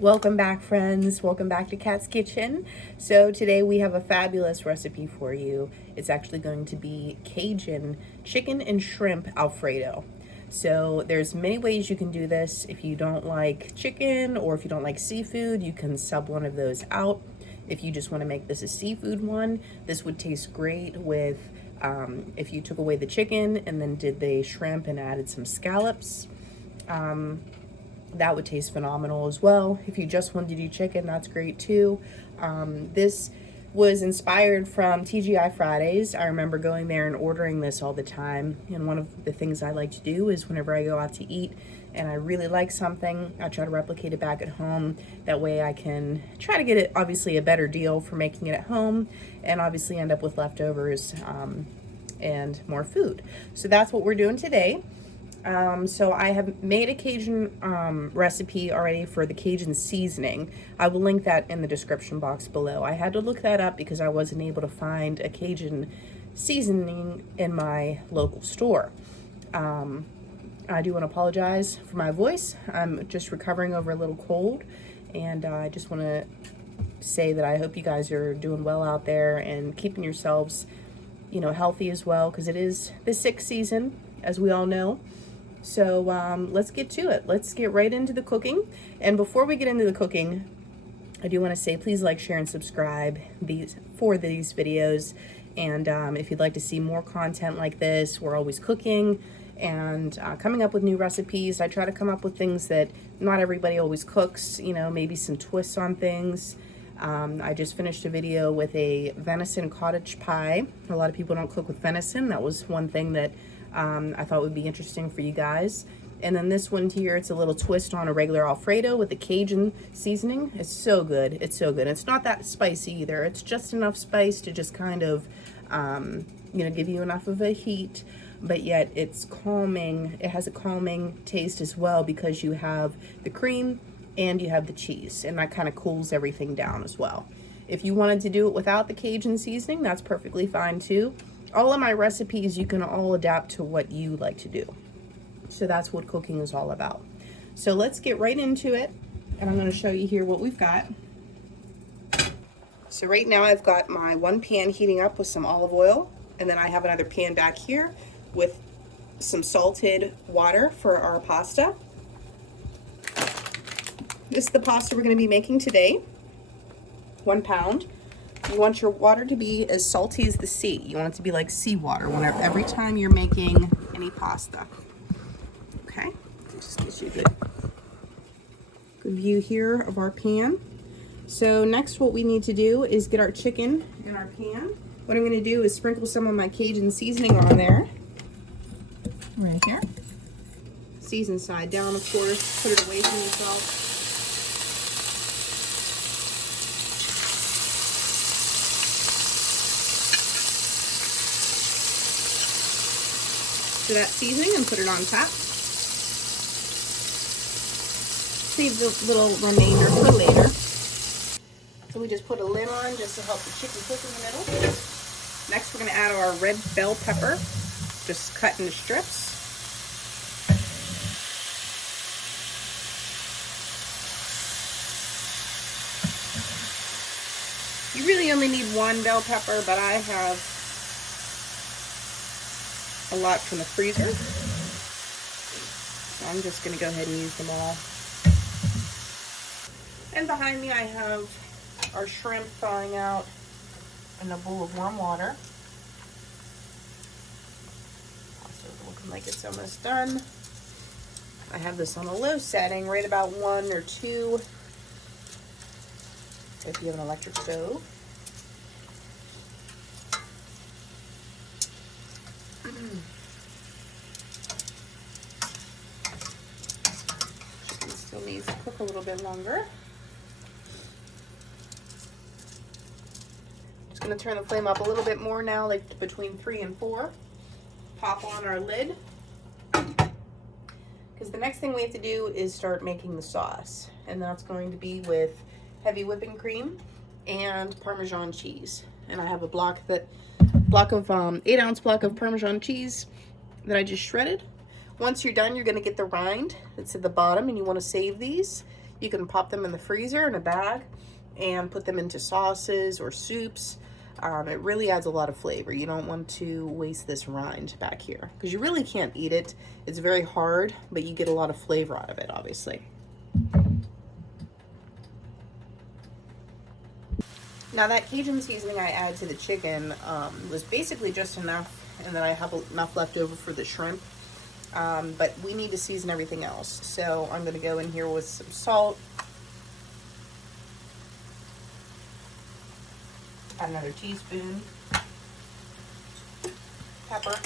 Welcome back, friends. Welcome back to Kat's Kitchen. So today we have a fabulous recipe for you. It's actually going to be Cajun chicken and shrimp Alfredo. So there's many ways you can do this. If you don't like chicken or if you don't like seafood, you can sub one of those out. If you just want to make this a seafood one, this would taste great with if you took away the chicken and then did the shrimp and added some scallops. That would taste phenomenal as well. If you just wanted to do chicken, that's great too. This was inspired from TGI Fridays. I remember going there and ordering this all the time. And one of the things I like to do is whenever I go out to eat and I really like something, I try to replicate it back at home. That way I can try to get it, obviously, a better deal for making it at home and obviously end up with leftovers and more food. So that's what we're doing today. So I have made a Cajun recipe already for the Cajun seasoning. I will link that in the description box below. I had to look that up because I wasn't able to find a Cajun seasoning in my local store. I do want to apologize for my voice. I'm just recovering over a little cold, and I just want to say that I hope you guys are doing well out there and keeping yourselves, healthy as well, because it is the sick season, as we all know. So let's get to it. Let's get right into the cooking. And before we get into the cooking, I do want to say please like, share, and subscribe for these videos. And if you'd like to see more content like this, we're always cooking and coming up with new recipes. I try to come up with things that not everybody always cooks, maybe some twists on things. I just finished a video with a venison cottage pie. A lot of people don't cook with venison. That was one thing that I thought would be interesting for you guys. And then this one here, it's a little twist on a regular Alfredo with the Cajun seasoning. It's so good. It's so good. It's not that spicy either. It's just enough spice to just kind of, give you enough of a heat, but yet it's calming. It has a calming taste as well because you have the cream and you have the cheese, and that kind of cools everything down as well. If you wanted to do it without the Cajun seasoning, that's perfectly fine too. All of my recipes, you can all adapt to what you like to do. So that's what cooking is all about. So let's get right into it. And I'm going to show you here what we've got. So right now I've got my one pan heating up with some olive oil. And then I have another pan back here with some salted water for our pasta. This is the pasta we're going to be making today. 1 pound. You want your water to be as salty as the sea. You want it to be like seawater every time you're making any pasta. Okay, just gives you a good view here of our pan. So next what we need to do is get our chicken in our pan. What I'm going to do is sprinkle some of my Cajun seasoning on there. Right here. Season side down, of course. Put it away from yourself. To that seasoning and put it on top. Save the little remainder for later. So we just put a lid on just to help the chicken cook in the middle. Next we're going to add our red bell pepper, just cut into strips. You really only need 1 bell pepper, but I have a lot from the freezer, so I'm just going to go ahead and use them all. And behind me I have our shrimp thawing out in a bowl of warm water. Pasta's looking like it's almost done. I have this on a low setting, right about 1 or 2 if you have an electric stove. Chicken still needs to cook a little bit longer. Just going to turn the flame up a little bit more now, like between 3 and 4. Pop on our lid. Because the next thing we have to do is start making the sauce. And that's going to be with heavy whipping cream and Parmesan cheese. And I have a 8-ounce block of Parmesan cheese that I just shredded. Once you're done, you're going to get the rind that's at the bottom, and you want to save these. You can pop them in the freezer in a bag and put them into sauces or soups. It really adds a lot of flavor. You don't want to waste this rind back here because you really can't eat it. It's very hard, but you get a lot of flavor out of it, obviously. Now that Cajun seasoning I add to the chicken was basically just enough, and then I have enough left over for the shrimp. But we need to season everything else. So I'm going to go in here with some salt. Add another teaspoon. Pepper.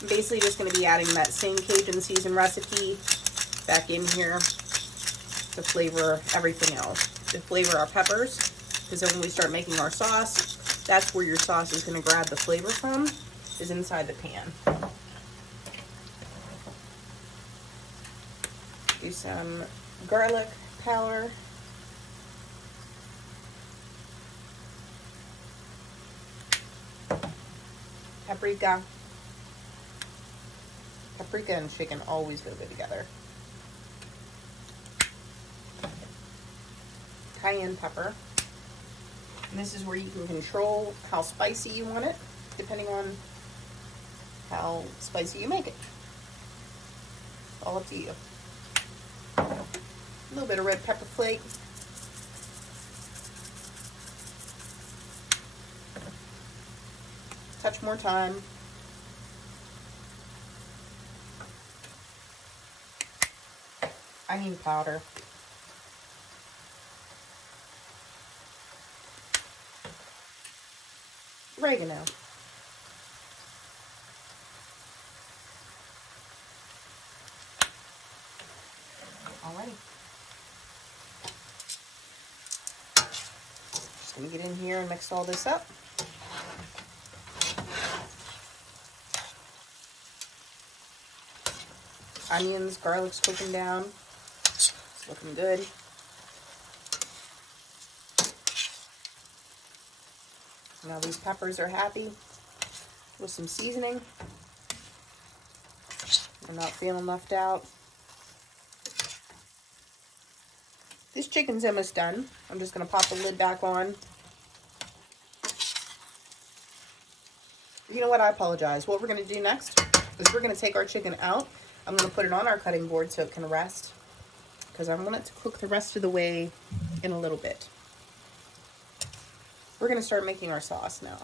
I'm basically just going to be adding that same Cajun season recipe back in here to flavor everything else. To flavor our peppers, because then when we start making our sauce, that's where your sauce is going to grab the flavor from, is inside the pan. Do some garlic powder. Paprika. Paprika and chicken always go good together. Cayenne pepper. And this is where you can control how spicy you want it, depending on how spicy you make it. All up to you. A little bit of red pepper flake. Touch more thyme. Onion powder. Oregano. Alrighty. Just gonna get in here and mix all this up. Onions, garlic's cooking down. It's looking good. Now these peppers are happy with some seasoning. They're not feeling left out. This chicken's almost done. I'm just going to pop the lid back on. You know what? I apologize. What we're going to do next is we're going to take our chicken out. I'm going to put it on our cutting board so it can rest, because I want it to cook the rest of the way in a little bit. We're going to start making our sauce now.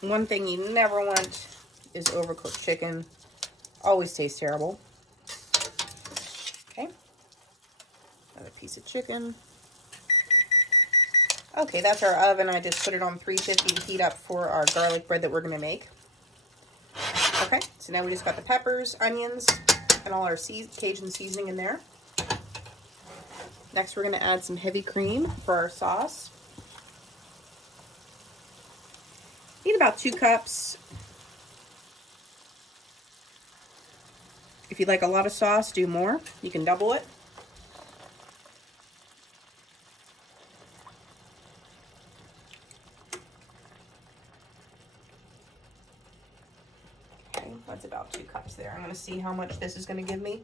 One thing you never want is overcooked chicken. Always tastes terrible. Okay. Another piece of chicken. Okay, that's our oven. I just put it on 350 to heat up for our garlic bread that we're going to make. Okay, so now we just got the peppers, onions, and all our Cajun seasoning in there. Next, we're going to add some heavy cream for our sauce. Need about 2 cups. If you like a lot of sauce, do more. You can double it. Okay, that's about 2 cups there. I'm going to see how much this is going to give me.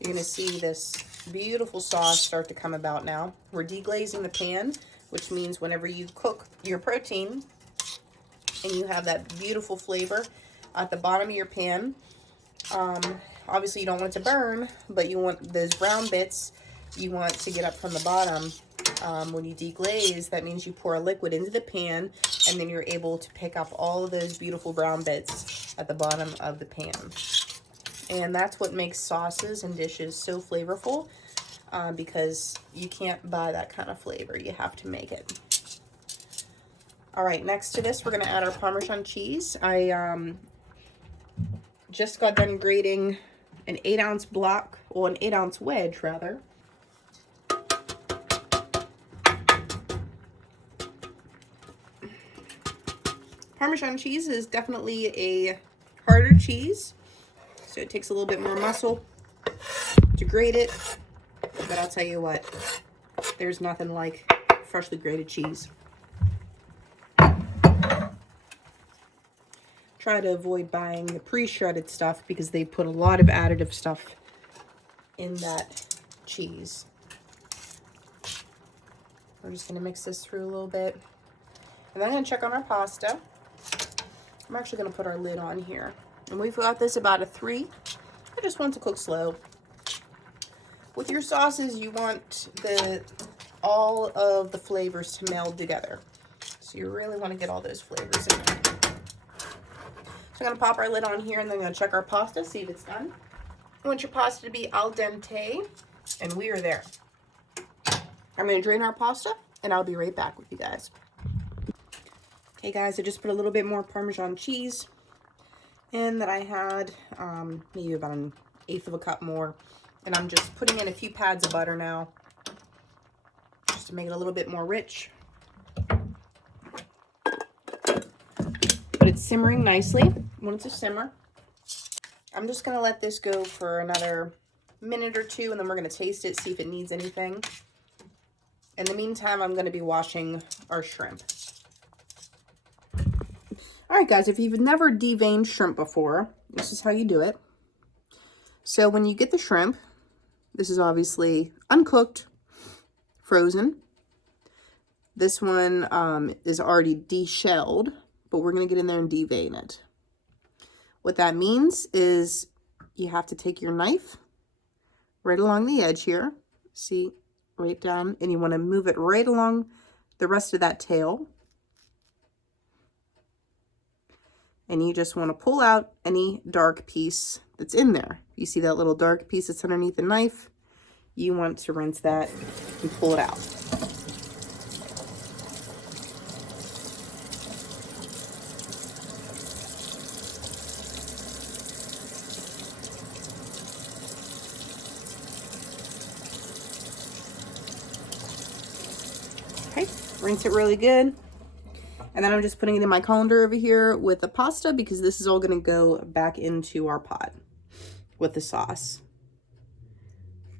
You're going to see this beautiful sauce start to come about now. We're deglazing the pan, which means whenever you cook your protein and you have that beautiful flavor at the bottom of your pan, obviously you don't want it to burn, but you want those brown bits, you want to get up from the bottom. When you deglaze, that means you pour a liquid into the pan, and then you're able to pick up all of those beautiful brown bits at the bottom of the pan. And that's what makes sauces and dishes so flavorful, because you can't buy that kind of flavor. You have to make it. All right, next to this, we're going to add our Parmesan cheese. I just got done grating an 8-ounce block, or an 8-ounce wedge, rather. Parmesan cheese is definitely a harder cheese, so it takes a little bit more muscle to grate it, but I'll tell you what, there's nothing like freshly grated cheese. try to avoid buying the pre-shredded stuff because they put a lot of additive stuff in that cheese. We're just gonna mix this through a little bit. And then I'm gonna check on our pasta. I'm actually gonna put our lid on here. And we've got this about a 3. I just want it to cook slow. With your sauces, you want all of the flavors to meld together. So you really want to get all those flavors in there. So I'm going to pop our lid on here and then I'm going to check our pasta, see if it's done. I want your pasta to be al dente, and we are there. I'm going to drain our pasta and I'll be right back with you guys. Okay guys, I just put a little bit more Parmesan cheese in that I had, maybe about 1/8 of a cup more. And I'm just putting in a few pads of butter now, just to make it a little bit more rich. But it's simmering nicely. I want it to simmer. I'm just gonna let this go for another minute or 2, and then we're gonna taste it, see if it needs anything. In the meantime, I'm gonna be washing our shrimp. All right, guys, if you've never deveined shrimp before, this is how you do it. So when you get the shrimp, this is obviously uncooked, frozen. This one is already deshelled, but we're going to get in there and devein it. What that means is you have to take your knife right along the edge here, see, right down, and you want to move it right along the rest of that tail. And you just want to pull out any dark piece that's in there. You see that little dark piece that's underneath the knife? You want to rinse that and pull it out. Okay, rinse it really good. And then I'm just putting it in my colander over here with the pasta because this is all going to go back into our pot with the sauce.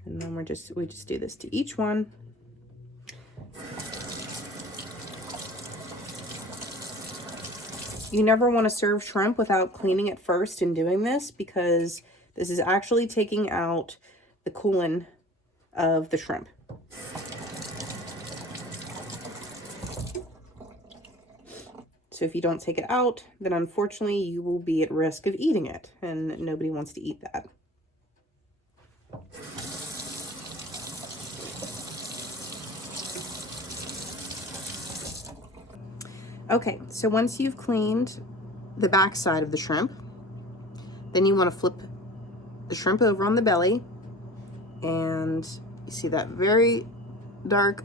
And then we just do this to each one. You never want to serve shrimp without cleaning it first and doing this, because this is actually taking out the coolant of the shrimp. So if you don't take it out, then unfortunately you will be at risk of eating it, and nobody wants to eat that. Okay, so once you've cleaned the back side of the shrimp, then you want to flip the shrimp over on the belly, and you see that very dark,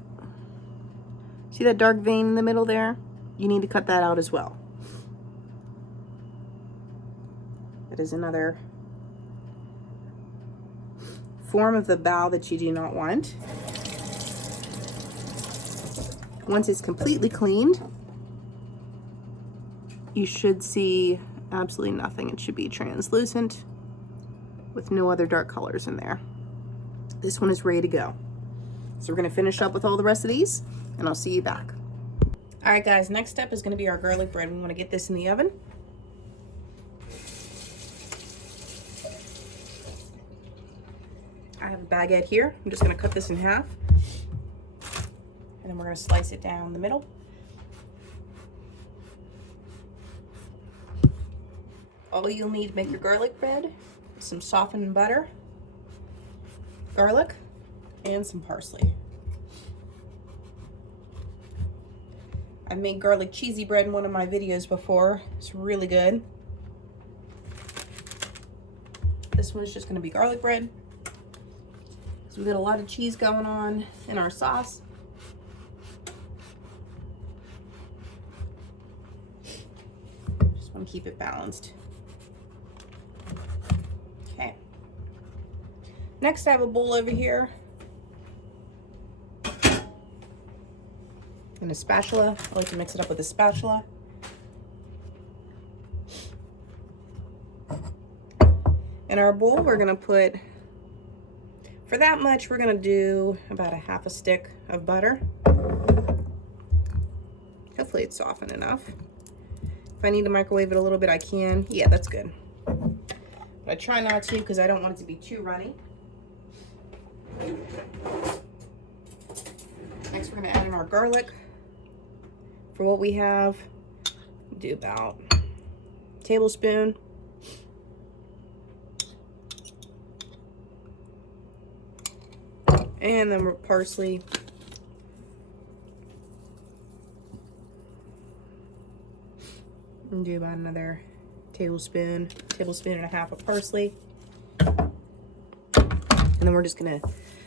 see that dark vein in the middle there? You need to cut that out as well. That is another form of the bow that you do not want. Once it's completely cleaned, you should see absolutely nothing. It should be translucent with no other dark colors in there. This one is ready to go. So we're gonna finish up with all the rest of these, and I'll see you back. All right, guys, next step is gonna be our garlic bread. We wanna get this in the oven. I have a baguette here. I'm just gonna cut this in half, and then we're gonna slice it down the middle. All you'll need to make your garlic bread is some softened butter, garlic, and some parsley. I've made garlic cheesy bread in one of my videos before. It's really good. This one is just gonna be garlic bread. So we've got a lot of cheese going on in our sauce. Just wanna keep it balanced. Okay. Next, I have a bowl over here and a spatula. I like to mix it up with a spatula. In our bowl, we're gonna put, for that much, we're gonna do about a half a stick of butter. Hopefully it's softened enough. If I need to microwave it a little bit, I can. Yeah, that's good. But I try not to because I don't want it to be too runny. Next, we're going to add in our garlic. For what we have, do about a tablespoon. And then parsley. And do about another tablespoon and a half of parsley. And then we're just gonna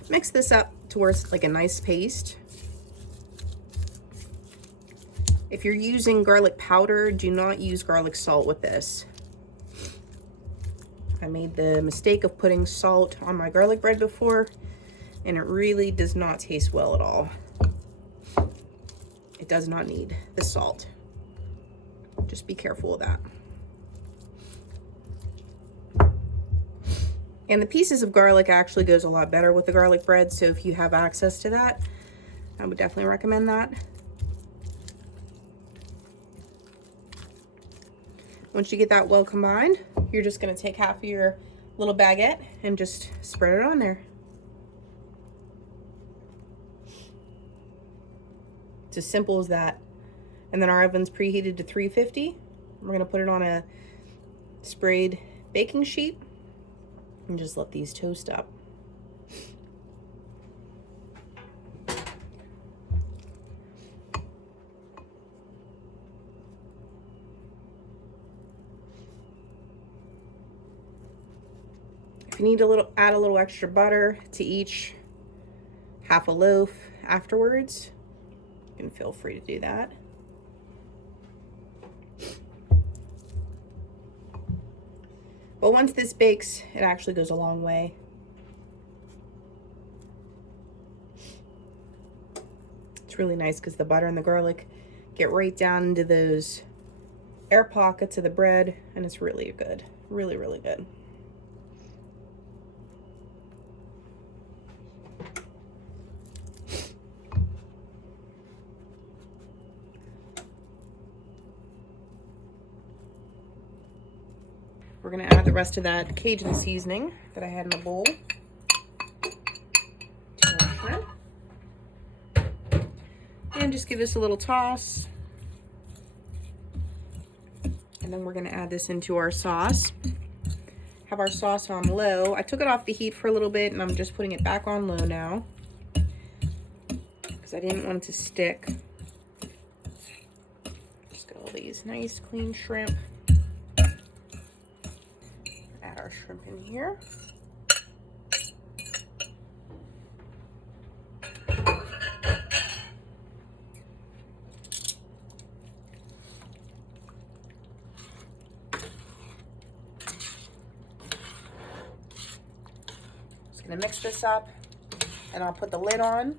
mix this up to where it's like a nice paste. If you're using garlic powder, do not use garlic salt with this. I made the mistake of putting salt on my garlic bread before, and it really does not taste well at all. It does not need the salt. Just be careful of that. And the pieces of garlic actually goes a lot better with the garlic bread, so if you have access to that, I would definitely recommend that. Once you get that well combined, you're just gonna take half of your little baguette and just spread it on there. It's as simple as that. And then our oven's preheated to 350. We're gonna put it on a sprayed baking sheet and just let these toast up. If you need to add a little extra butter to each half a loaf afterwards, you can feel free to do that. But once this bakes, it actually goes a long way. It's really nice because the butter and the garlic get right down into those air pockets of the bread, and it's really good. Really, really good. We're gonna add the rest of that Cajun seasoning that I had in the bowl to our shrimp. And just give this a little toss. And then we're gonna add this into our sauce. Have our sauce on low. I took it off the heat for a little bit and I'm just putting it back on low now because I didn't want it to stick. Just got all these nice clean shrimp. Add our shrimp in here. Just gonna mix this up and I'll put the lid on.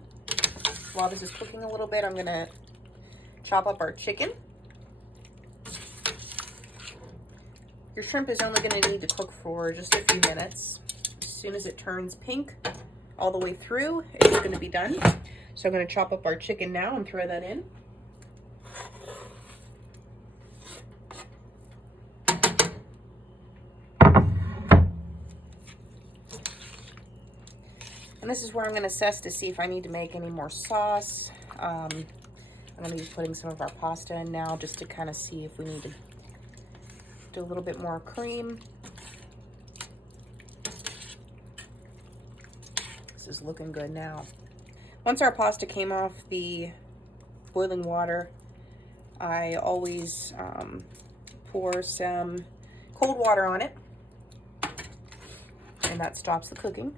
While this is cooking a little bit, I'm gonna chop up our chicken. Your shrimp is only going to need to cook for just a few minutes. As soon as it turns pink all the way through, it's going to be done. So I'm going to chop up our chicken now and throw that in. And this is where I'm going to assess to see if I need to make any more sauce. I'm going to be putting some of our pasta in now just to kind of see if we need to do a little bit more cream. This is looking good now. Once our pasta came off the boiling water, I always pour some cold water on it, and that stops the cooking.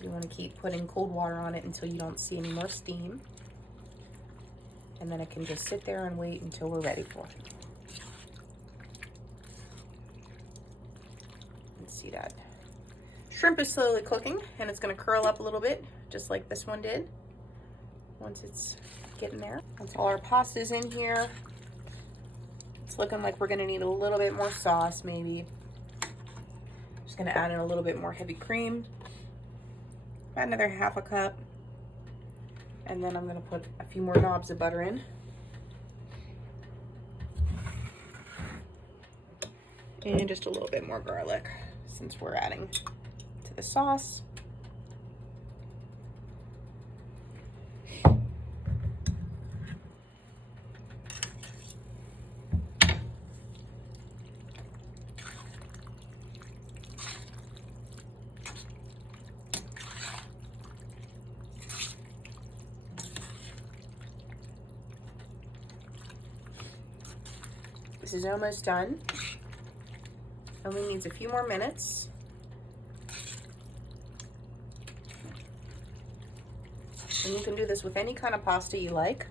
You want to keep putting cold water on it until you don't see any more steam, and then it can just sit there and wait until we're ready for it. See that shrimp is slowly cooking, and it's going to curl up a little bit just like this one did once it's getting there. Once all our pasta's in here, it's looking like we're going to need a little bit more sauce. Maybe just going to add in a little bit more heavy cream, about another half a cup, and then I'm going to put a few more knobs of butter in. And just a little bit more garlic since we're adding to the sauce. This is almost done. Only needs a few more minutes. And you can do this with any kind of pasta you like.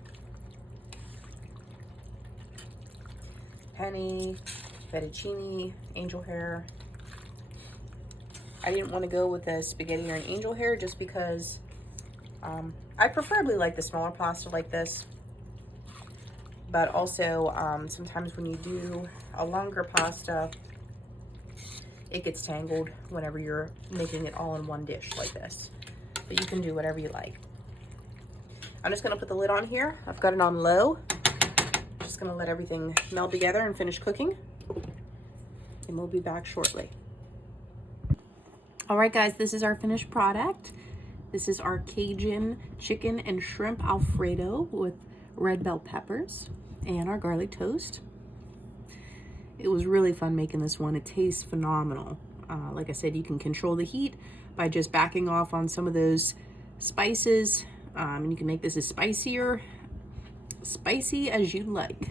Penne, fettuccine, angel hair. I didn't want to go with the spaghetti or an angel hair just because I preferably like the smaller pasta like this. But also, sometimes when you do a longer pasta, it gets tangled whenever you're making it all in one dish like this. But you can do whatever you like. I'm just gonna put the lid on here. I've got it on low. Just gonna let everything meld together and finish cooking. And we'll be back shortly. All right, guys, this is our finished product. This is our Cajun chicken and shrimp Alfredo with red bell peppers and our garlic toast. It was really fun making this one. It tastes phenomenal. Like I said, you can control the heat by just backing off on some of those spices, and you can make this as spicy as you'd like.